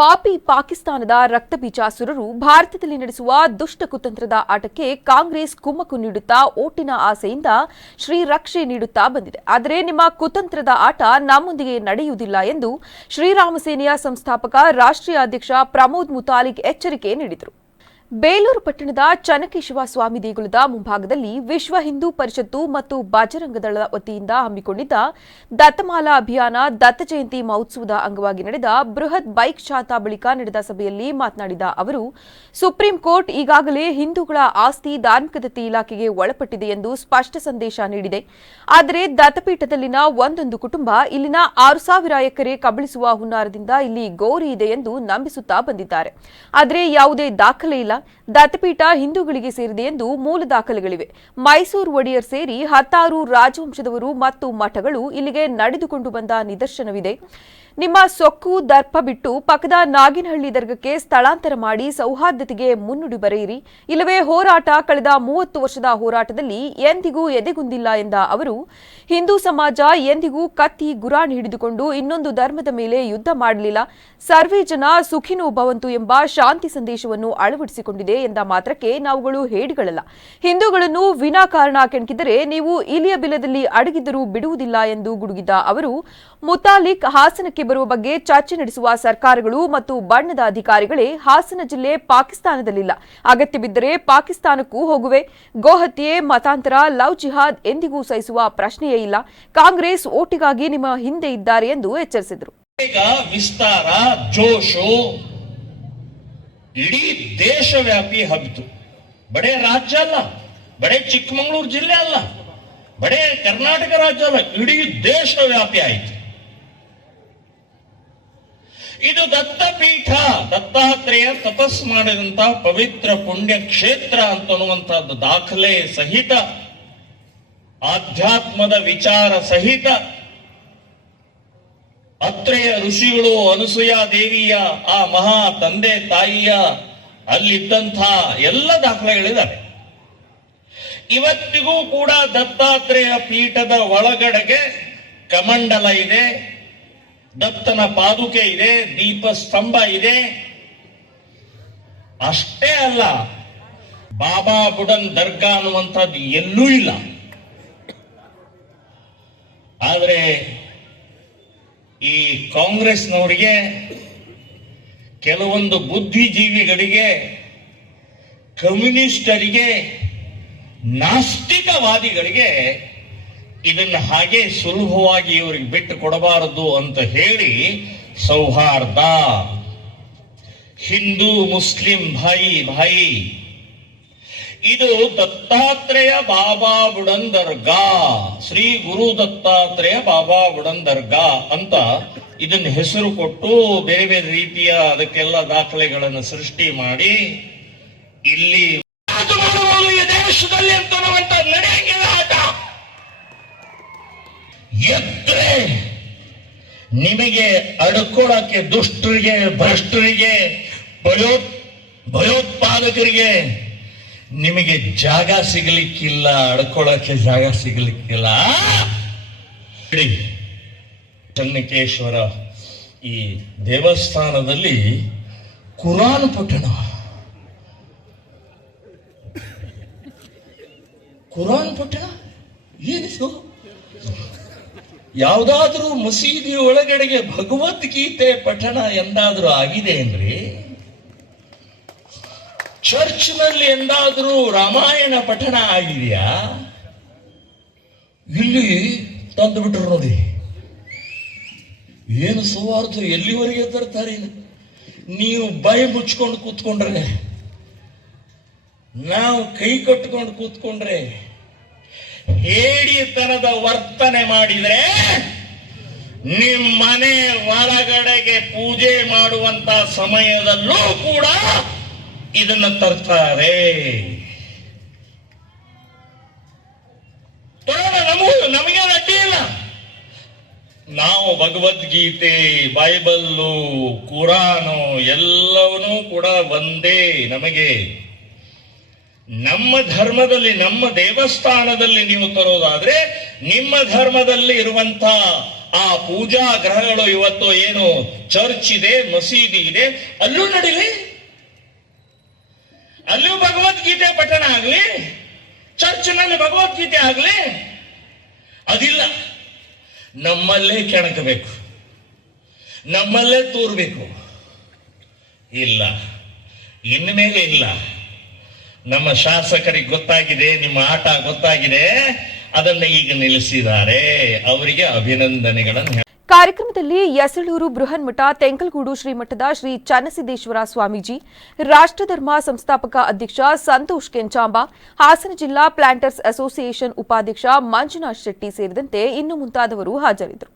ಪಾಪಿ ಪಾಕಿಸ್ತಾನದ ರಕ್ತಬೀಜಾಸುರರು ಭಾರತದಲ್ಲಿ ನಡೆಸುವ ದುಷ್ಟ ಕುತಂತ್ರದ ಆಟಕ್ಕೆ ಕಾಂಗ್ರೆಸ್ ಕುಮ್ಮಕ್ಕು ನೀಡುತ್ತಾ ಓಟಿನ ಆಸೆಯಿಂದ ಶ್ರೀರಕ್ಷೆ ನೀಡುತ್ತಾ ಬಂದಿದೆ. ಆದರೆ ನಿಮ್ಮ ಕುತಂತ್ರದ ಆಟ ನಮ್ಮೊಂದಿಗೆ ನಡೆಯುವುದಿಲ್ಲ ಎಂದು ಶ್ರೀರಾಮ ಸೇನೆಯ ಸಂಸ್ಥಾಪಕ, ರಾಷ್ಟ್ರೀಯ ಅಧ್ಯಕ್ಷ ಪ್ರಮೋದ್ ಮುತಾಲಿಕ್ ಎಚ್ಚರಿಕೆ ನೀಡಿದರು. ಬೇಲೂರು ಪಟ್ಟಣದ ಚನಕೇಶವ ಸ್ವಾಮಿ ದೇಗುಲದ ಮುಂಭಾಗದಲ್ಲಿ ವಿಶ್ವ ಹಿಂದೂ ಪರಿಷತ್ತು ಮತ್ತು ಬಾಜರಂಗದಳದ ವತಿಯಿಂದ ಹಮ್ಮಿಕೊಂಡಿದ್ದ ದತ್ತಮಾಲಾ ಅಭಿಯಾನ ದತ್ತ ಜಯಂತಿ ಮಹೋತ್ಸವದ ಅಂಗವಾಗಿ ನಡೆದ ಬೃಹತ್ ಬೈಕ್ ಜಾಥಾ ಬಳಿಕ ನಡೆದ ಸಭೆಯಲ್ಲಿ ಮಾತನಾಡಿದ ಅವರು, ಸುಪ್ರೀಂ ಕೋರ್ಟ್ ಈಗಾಗಲೇ ಹಿಂದೂಗಳ ಆಸ್ತಿ ಧಾರ್ಮಿಕ ದತ್ತಿ ಇಲಾಖೆಗೆ ಒಳಪಟ್ಟಿದೆ ಎಂದು ಸ್ಪಷ್ಟ ಸಂದೇಶ ನೀಡಿದೆ. ಆದರೆ ದತ್ತಪೀಠದಲ್ಲಿನ ಒಂದೊಂದು ಕುಟುಂಬ ಇಲ್ಲಿನ ಆರು ಸಾವಿರ ಎಕರೆ ಕಬಳಿಸುವ ಹುನ್ನಾರದಿಂದ ಇಲ್ಲಿ ಗೌರಿ ಇದೆ ಎಂದು ನಂಬಿಸುತ್ತಾ ಬಂದಿದ್ದಾರೆ. ಆದರೆ ಯಾವುದೇ ದಾಖಲೆ ಇಲ್ಲ. ದತ್ತಪೀಠ ಹಿಂದೂಗಳಿಗೆ ಸೇರಿದೆ ಎಂದು ಮೂಲ ದಾಖಲೆಗಳಿವೆ. ಮೈಸೂರು ಒಡೆಯರ್ ಸೇರಿ ಹತ್ತಾರು ರಾಜವಂಶದವರು ಮತ್ತು ಮಠಗಳು ಇಲ್ಲಿಗೆ ನಡೆದುಕೊಂಡು ಬಂದ ನಿದರ್ಶನವಿದೆ. ನಿಮ್ಮ ಸೊಕ್ಕು, ದರ್ಪ ಬಿಟ್ಟು ಪಕ್ಕದ ನಾಗಿನಹಳ್ಳಿ ದರ್ಗಕ್ಕೆ ಸ್ಥಳಾಂತರ ಮಾಡಿ ಸೌಹಾರ್ದತೆಗೆ ಮುನ್ನುಡಿ ಬರೆಯಿರಿ. ಇಲ್ಲವೇ ಹೋರಾಟ ಕಳೆದ ಮೂವತ್ತು ವರ್ಷದ ಹೋರಾಟದಲ್ಲಿ ಎಂದಿಗೂ ಎದೆಗುಂದಿಲ್ಲ ಎಂದ ಅವರು, ಹಿಂದೂ ಸಮಾಜ ಎಂದಿಗೂ ಕತ್ತಿ ಗುರಾಣಿ ಹಿಡಿದುಕೊಂಡು ಇನ್ನೊಂದು ಧರ್ಮದ ಮೇಲೆ ಯುದ್ಧ ಮಾಡಲಿಲ್ಲ. ಸರ್ವೇ ಜನ ಸುಖಿನೋ ಭವಂತು ಎಂಬ ಶಾಂತಿ ಸಂದೇಶವನ್ನು ಅಳವಡಿಸಿಕೊಂಡಿದೆ ಎಂದ ಮಾತ್ರಕ್ಕೆ ನಾವುಗಳು ಹೇಡಿಗಳಲ್ಲ. ಹಿಂದೂಗಳನ್ನು ವಿನಾಕಾರಣ ಕೆಣಕಿದರೆ ನೀವು ಇಲಿಯ ಬಿಲದಲ್ಲಿ ಅಡಗಿದ್ದರೂ ಬಿಡುವುದಿಲ್ಲ ಎಂದು ಗುಡುಗಿದ ಅವರು, ಮುತಾಲಿಕ್ ಹಾಸನಕ್ಕೆ ಬರುವ ಬಗ್ಗೆ ಚರ್ಚೆ ನಡೆಸುವ ಸರ್ಕಾರಗಳು ಮತ್ತು ಬಣ್ಣದ ಅಧಿಕಾರಿಗಳೇ ಹಾಸನ ಜಿಲ್ಲೆ ಪಾಕಿಸ್ತಾನದಲ್ಲಿಲ್ಲ. ಅಗತ್ಯ ಬಿದ್ದರೆ ಪಾಕಿಸ್ತಾನಕ್ಕೂ ಹೋಗುವೆ. ಗೋಹತ್ಯೆ, ಮತಾಂತರ, ಲವ್ ಜಿಹಾದ್ ಎಂದಿಗೂ ಸಹಿಸುವ ಪ್ರಶ್ನೆಯೇ ಇಲ್ಲ. ಕಾಂಗ್ರೆಸ್ ಓಟಿಗಾಗಿ ನಿಮ್ಮ ಹಿಂದೆ ಇದ್ದಾರೆ ಎಂದು ಎಚ್ಚರಿಸಿದರು. ವಿಸ್ತಾರ, ಜೋಶು, ಇಡೀ ದೇಶವ್ಯಾಪಿ ಹಬ್ಬಿತು ಬಡೇ ರಾಜ್ಯ ಅಲ್ಲ, ಬಡೇ ಚಿಕ್ಕಮಗಳೂರು ಜಿಲ್ಲೆ ಅಲ್ಲ, ಬಡೇ ಕರ್ನಾಟಕ ರಾಜ್ಯ ಅಲ್ಲ, ಇಡೀ ದೇಶವ್ಯಾಪಿ ಆಯಿತು. ಇದು ದತ್ತಪೀಠ. ದತ್ತಾತ್ರೇಯ ತಪಸ್ ಮಾಡಿದಂತಹ ಪವಿತ್ರ ಪುಣ್ಯ ಕ್ಷೇತ್ರ ಅಂತನ್ನುವಂತಹದ್ದು ದಾಖಲೆ ಸಹಿತ, ಆಧ್ಯಾತ್ಮದ ವಿಚಾರ ಸಹಿತ. ಅತ್ರೆಯ ಋಷಿಗಳು ಅನಸೂಯ ದೇವಿಯ, ಆ ಮಹಾ ತಂದೆ ತಾಯಿಯ ಅಲ್ಲಿದ್ದಂಥ ಎಲ್ಲ ದಾಖಲೆಗಳಿದ್ದಾವೆ ಇವತ್ತಿಗೂ ಕೂಡ ದತ್ತಾತ್ರೇಯ ಪೀಠದ ಒಳಗಡೆಗೆ ಕಮಂಡಲ ಇದೆ. ದತ್ತನ ಪಾದುಕೆ ಇದೆ ದೀಪ ಸ್ತಂಭ ಇದೆ. ಅಷ್ಟೇ ಅಲ್ಲ, ಬಾಬಾ ಬುಡನ್ ದರ್ಗಾ ಅನ್ನುವಂಥದ್ದು ಎಲ್ಲೂ ಇಲ್ಲ. ಆದರೆ ಈ ಕಾಂಗ್ರೆಸ್ನವರಿಗೆ, ಕೆಲವೊಂದು ಬುದ್ಧಿಜೀವಿಗಳಿಗೆ, ಕಮ್ಯುನಿಸ್ಟರಿಗೆ, ನಾಸ್ತಿಕವಾದಿಗಳಿಗೆ ಇದನ್ನ ಹಾಗೆ ಸುಲಭವಾಗಿ ಇವರಿಗೆ ಬಿಟ್ಟು ಕೊಡಬಾರದು ಅಂತ ಹೇಳಿ ಸೌಹಾರ್ದ. ಹಿಂದೂ, ಮುಸ್ಲಿಂ, ಭಾಯಿ ಭಾಯಿ. ಇದು ದತ್ತಾತ್ರೇಯ ಬಾಬಾ ಬುಡನ್ ದರ್ಗಾ ಶ್ರೀ ಗುರು ದತ್ತಾತ್ರೇಯ ಬಾಬಾ ಬುಡನ್ ದರ್ಗಾ ಅಂತ ಇದನ್ನ ಹೆಸರು ಕೊಟ್ಟು ಬೇರೆ ಬೇರೆ ರೀತಿಯ ಅದಕ್ಕೆಲ್ಲ ದಾಖಲೆಗಳನ್ನು ಸೃಷ್ಟಿ ಮಾಡಿ ಇಲ್ಲಿ ದೇಶದಲ್ಲಿ ಅಂತನ್ನುವಂತ ನಡೆಯಂಗೆ ಎದ್ರೆ ನಿಮಗೆ ಅಡ್ಕೊಳ್ಳಕ್ಕೆ ದುಷ್ಟರಿಗೆ, ಭ್ರಷ್ಟರಿಗೆ, ಭಯೋ, ಭಯೋತ್ಪಾದಕರಿಗೆ ನಿಮಗೆ ಜಾಗ ಸಿಗಲಿಕ್ಕಿಲ್ಲ ಅಡ್ಕೊಳ್ಳಕ್ಕೆ ಜಾಗ ಸಿಗಲಿಕ್ಕಿಲ್ಲ. ಚನ್ನಕೇಶ್ವರ ಈ ದೇವಸ್ಥಾನದಲ್ಲಿ ಕುರಾನ್ ಪಠಣ. ಕುರಾನ್ ಪಠಣ? ಏನಿದು? ಯಾವುದಾದ್ರೂ ಮಸೀದಿ ಒಳಗಡೆಗೆ ಭಗವದ್ಗೀತೆ ಪಠಣ ಎಂದಾದ್ರೂ ಆಗಿದೆ ಏನ್ರಿ ಚರ್ಚ್ನಲ್ಲಿ ಎಂದಾದ್ರೂ ರಾಮಾಯಣ ಪಠಣ ಆಗಿದೆಯಾ? ಇಲ್ಲಿ ತಂದು ಬಿಟ್ರು ನೋಡಿ ಏನು ಸುವಾರ್ಥ ಎಲ್ಲಿವರೆಗೆ ತರ್ತಾರೆ ನೀವು ಬಾಯಿ ಮುಚ್ಕೊಂಡು ಕೂತ್ಕೊಂಡ್ರೆ, ನಾವು ಕೈ ಕಟ್ಕೊಂಡು ಕೂತ್ಕೊಂಡ್ರೆ ಹೇಡಿತನದ ವರ್ತನೆ ಮಾಡಿದ್ರೆ ನಿಮ್ಮ ಮನೆ ಒಳಗಡೆಗೆ ಪೂಜೆ ಮಾಡುವಂತ ಸಮಯದಲ್ಲೂ ಕೂಡ ಇದನ್ನ ತರ್ತಾರೆ. ನಮಗೂ ನಮಗೆ ಅಡ್ಡಿ ಇಲ್ಲ. ನಾವು ಭಗವದ್ಗೀತೆ, ಬೈಬಲ್ಲು, ಕುರಾನು ಎಲ್ಲವನ್ನೂ ಕೂಡ ಒಂದೇ ನಮಗೆ ನಮ್ಮ ಧರ್ಮದಲ್ಲಿ, ನಮ್ಮ ದೇವಸ್ಥಾನದಲ್ಲಿ ನೀವು ತರೋದಾದ್ರೆ, ನಿಮ್ಮ ಧರ್ಮದಲ್ಲಿ ಇರುವಂತ ಆ ಪೂಜಾ ಗ್ರಹಗಳು ಇವತ್ತು ಏನು? ಚರ್ಚ್ ಇದೆ, ಮಸೀದಿ ಇದೆ, ಅಲ್ಲೂ ನಡೀಲಿ? ಅಲ್ಲೂ ಭಗವದ್ಗೀತೆ ಪಠಣ ಆಗ್ಲಿ? ಚರ್ಚ್ನಲ್ಲಿ ಭಗವದ್ಗೀತೆ ಆಗ್ಲಿ? ಅದಿಲ್ಲ. ನಮ್ಮಲ್ಲೇ ಕೆಣಕಬೇಕು. ನಮ್ಮಲ್ಲೇ ತೂರ್ಬೇಕು. ಇಲ್ಲ. ಇನ್ಮೇಲೆ ಇಲ್ಲ. ನಮ್ಮ ಶಾಸಕರಿಗೆ ಗೊತ್ತಾಗಿದೆ, ನಿಮ್ಮ ಆಟ ಗೊತ್ತಾಗಿದೆ, ಅದನ್ನ ಈಗ ನಿಲ್ಲಿಸಿದ್ದಾರೆ. ಅವರಿಗೆ ಅಭಿನಂದನೆಗಳನ್ನು ಕಾರ್ಯಕ್ರಮದಲ್ಲಿ ಯಸಳೂರು ಬೃಹನ್ಮಠ ತೆಂಕಲ್ಗೂಡು ಶ್ರೀಮಠದ ಶ್ರೀ ಚನ್ನಸಿದ್ದೇಶ್ವರ ಸ್ವಾಮೀಜಿ, ರಾಷ್ಟ್ರಧರ್ಮ ಸಂಸ್ಥಾಪಕ ಅಧ್ಯಕ್ಷ ಸಂತೋಷ್ ಕೆಂಚಾಂಬ, ಹಾಸನ ಜಿಲ್ಲಾ ಪ್ಲಾಂಟರ್ಸ್ ಅಸೋಸಿಯೇಷನ್ ಉಪಾಧ್ಯಕ್ಷ ಮಂಜುನಾಥ್ ಶೆಟ್ಟಿ ಸೇರಿದಂತೆ ಇನ್ನು ಮುಂತಾದವರು ಹಾಜರಿದ್ದರು.